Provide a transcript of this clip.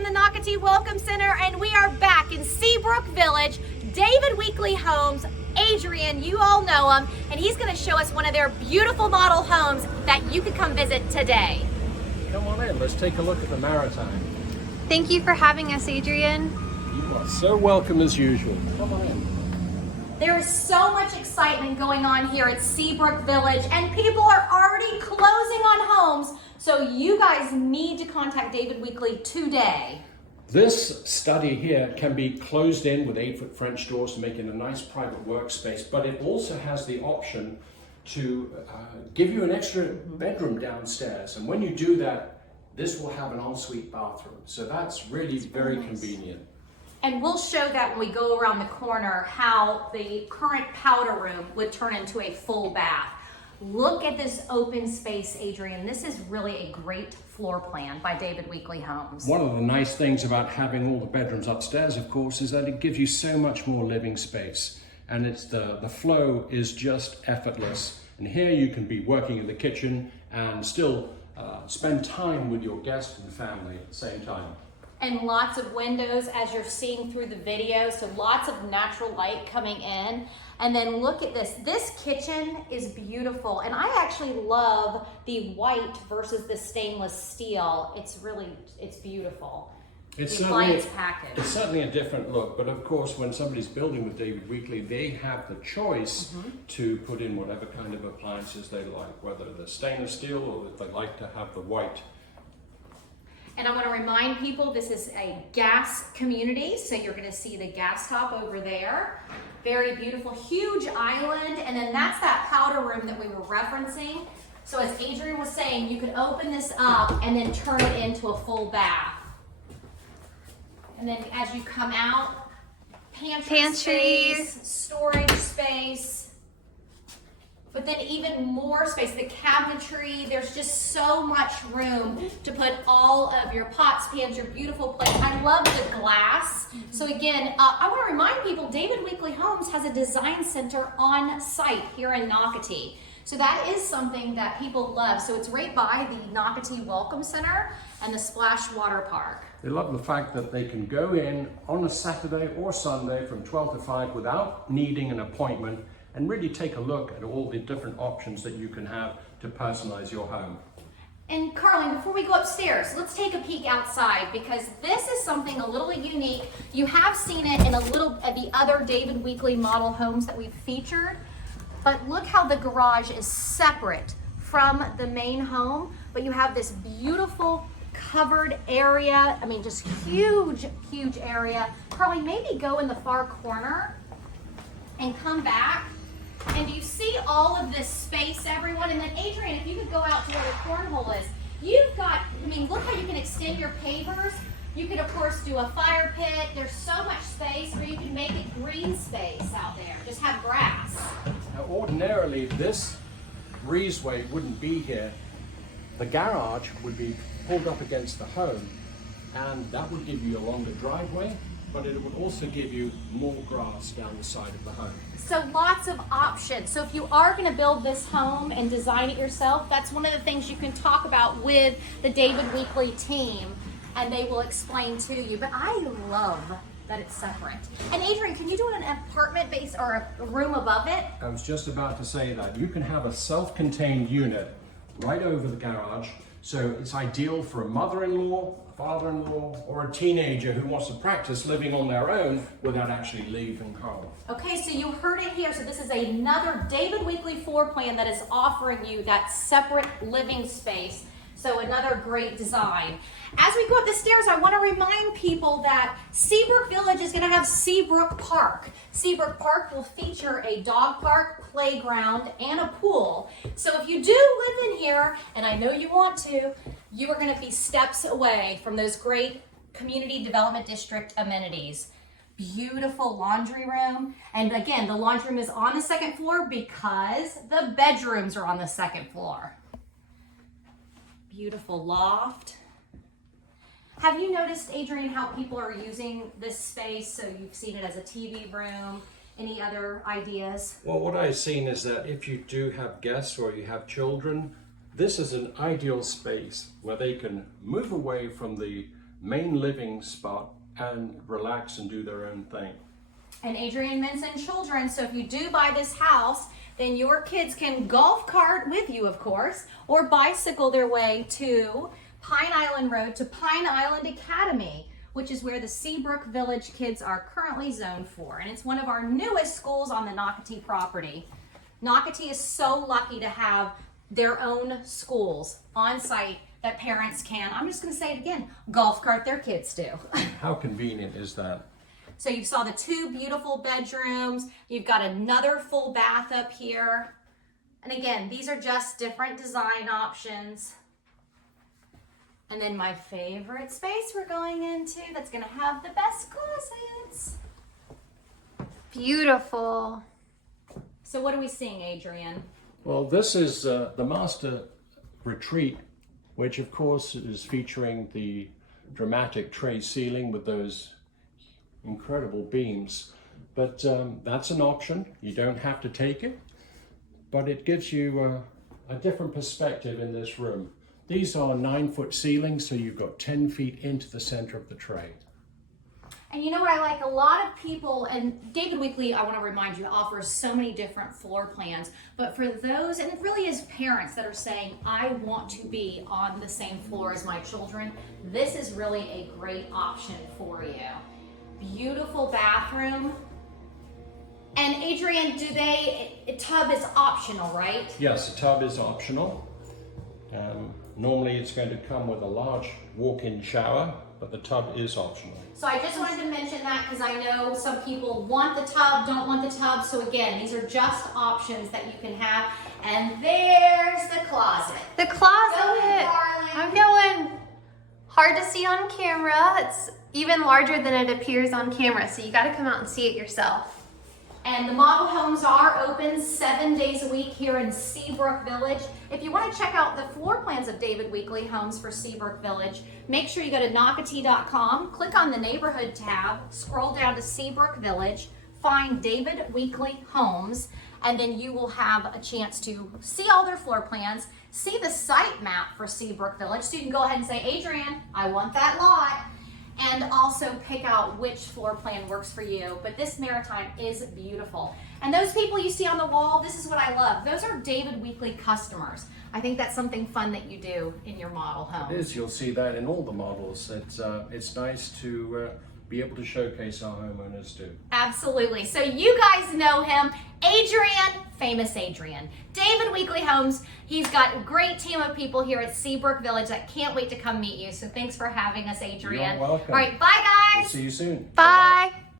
from the Nocatee Welcome Center, and we are back in Seabrook Village, David Weekley Homes. Adrian, you all know him, and he's going to show us one of their beautiful model homes that you could come visit today. Come on in, let's take a look at the Maritime. Thank you for having us, Adrian. You are so welcome as usual. Come on in. There is so much excitement going on here at Seabrook Village, and people are already closing on homes, so you guys need to contact David Weekley today. This study here can be closed in with 8-foot French doors to make it a nice private workspace, but it also has the option to give you an extra bedroom downstairs. And when you do that, this will have an ensuite bathroom. So that's really very convenient. And we'll show that when we go around the corner how the current powder room would turn into a full bath. Look at this open space, Adrian. This is really a great floor plan by David Weekley Homes. One of the nice things about having all the bedrooms upstairs, of course, is that it gives you so much more living space. And it's the flow is just effortless. And here you can be working in the kitchen and still spend time with your guests and family at the same time. And lots of windows, as you're seeing through the video, so lots of natural light coming in. And then look at this. This kitchen is beautiful, and I actually love the white versus the stainless steel. It's beautiful. It's the appliance package. It's certainly a different look, but of course when somebody's building with David Weekley, they have the choice to put in whatever kind of appliances they like, whether they're stainless steel or if they like to have the white. And I want to remind people this is a gas community, so you're going to see the gas top over there. Very beautiful, huge island, and then that's that powder room that we were referencing. So as Adrian was saying, you could open this up and then turn it into a full bath. And then as you come out, pantry space, storage space. But then even more space, the cabinetry, there's just so much room to put all of your pots, pans, your beautiful plates. I love the glass. So again, I want to remind people, David Weekley Homes has a design center on site here in Nocatee. So that is something that people love. So it's right by the Nocatee Welcome Center and the Splash Water Park. They love the fact that they can go in on a Saturday or Sunday from 12 to 5 without needing an appointment and really take a look at all the different options that you can have to personalize your home. And Carly, before we go upstairs, let's take a peek outside because this is something a little unique. You have seen it in the other David Weekley model homes that we've featured, but look how the garage is separate from the main home, but you have this beautiful covered area. I mean, just huge, huge area. Carly, maybe go in the far corner and come back. And do you see all of this space, everyone? And then Adrian, if you could go out to where the cornhole is, you've got, I mean, look how you can extend your pavers. You could, of course, do a fire pit. There's so much space, or you can make it green space out there. Just have grass. Now, ordinarily, this breezeway wouldn't be here. The garage would be pulled up against the home, and that would give you a longer driveway, but it would also give you more grass down the side of the home. So lots of options. So if you are going to build this home and design it yourself, that's one of the things you can talk about with the David Weekley team, and they will explain to you. But I love that it's separate. And Adrian, can you do an apartment base or a room above it? I was just about to say that. You can have a self-contained unit right over the garage. So it's ideal for a mother-in-law, a father-in-law, or a teenager who wants to practice living on their own without actually leaving home. Okay, so you heard it here. So this is another David Weekley floor plan that is offering you that separate living space. So another great design. As we go up the stairs, I want to remind people that Seabrook Village is going to have Seabrook Park. Seabrook Park will feature a dog park, playground, and a pool. So if you do live in here, and I know you want to, you are going to be steps away from those great community development district amenities. Beautiful laundry room. And again, the laundry room is on the second floor because the bedrooms are on the second floor. Beautiful loft. Have you noticed, Adrian, how people are using this space? So you've seen it as a TV room. Any other ideas? Well, what I've seen is that if you do have guests or you have children, this is an ideal space where they can move away from the main living spot and relax and do their own thing. And Adrian mentioned children, so if you do buy this house, then your kids can golf cart with you, of course, or bicycle their way to Pine Island Road to Pine Island Academy, which is where the Seabrook Village kids are currently zoned for. And it's one of our newest schools on the Nocatee property. Nocatee is so lucky to have their own schools on site that parents can, I'm just gonna say it again, golf cart their kids to. How convenient is that? So you saw the 2 beautiful bedrooms. You've got another full bath up here. And again, these are just different design options. And then my favorite space we're going into that's gonna have the best closets. Beautiful. So what are we seeing, Adrian? Well, this is the master retreat, which of course is featuring the dramatic tray ceiling with those incredible beams. But that's an option. You don't have to take it, but it gives you a different perspective in this room. These are 9-foot ceilings, so you've got 10 feet into the center of the tray. And you know what I like? A lot of people, and David Weekley, I want to remind you, offers so many different floor plans. But for those, and it really is parents that are saying, I want to be on the same floor as my children, this is really a great option for you. Beautiful bathroom. And Adrian, a tub is optional, right? Yes, the tub is optional. Normally it's going to come with a large walk-in shower, but the tub is optional. So I just wanted to mention that because I know some people want the tub, don't want the tub. So again, these are just options that you can have. And there's the closet. The closet. Go ahead, darling. I'm going. Hard to see on camera. It's even larger than it appears on camera, so you got to come out and see it yourself. And the model homes are open 7 days a week here in Seabrook Village. If you want to check out the floor plans of David Weekley Homes for Seabrook Village, make sure you go to Nocatee.com, click on the neighborhood tab, scroll down to Seabrook Village, find David Weekley Homes, and then you will have a chance to see all their floor plans, see the site map for Seabrook Village, so you can go ahead and say, Adrian, I want that lot. And also pick out which floor plan works for you. But this Maritime is beautiful. And those people you see on the wall, this is what I love. Those are David Weekley customers. I think that's something fun that you do in your model home. It is. You'll see that in all the models. It's nice to be able to showcase our homeowners too. Absolutely. So you guys know him, Adrian, famous Adrian. David Weekley Homes. He's got a great team of people here at Seabrook Village that can't wait to come meet you. So thanks for having us, Adrian. You're welcome. All right, bye guys. We'll see you soon. Bye.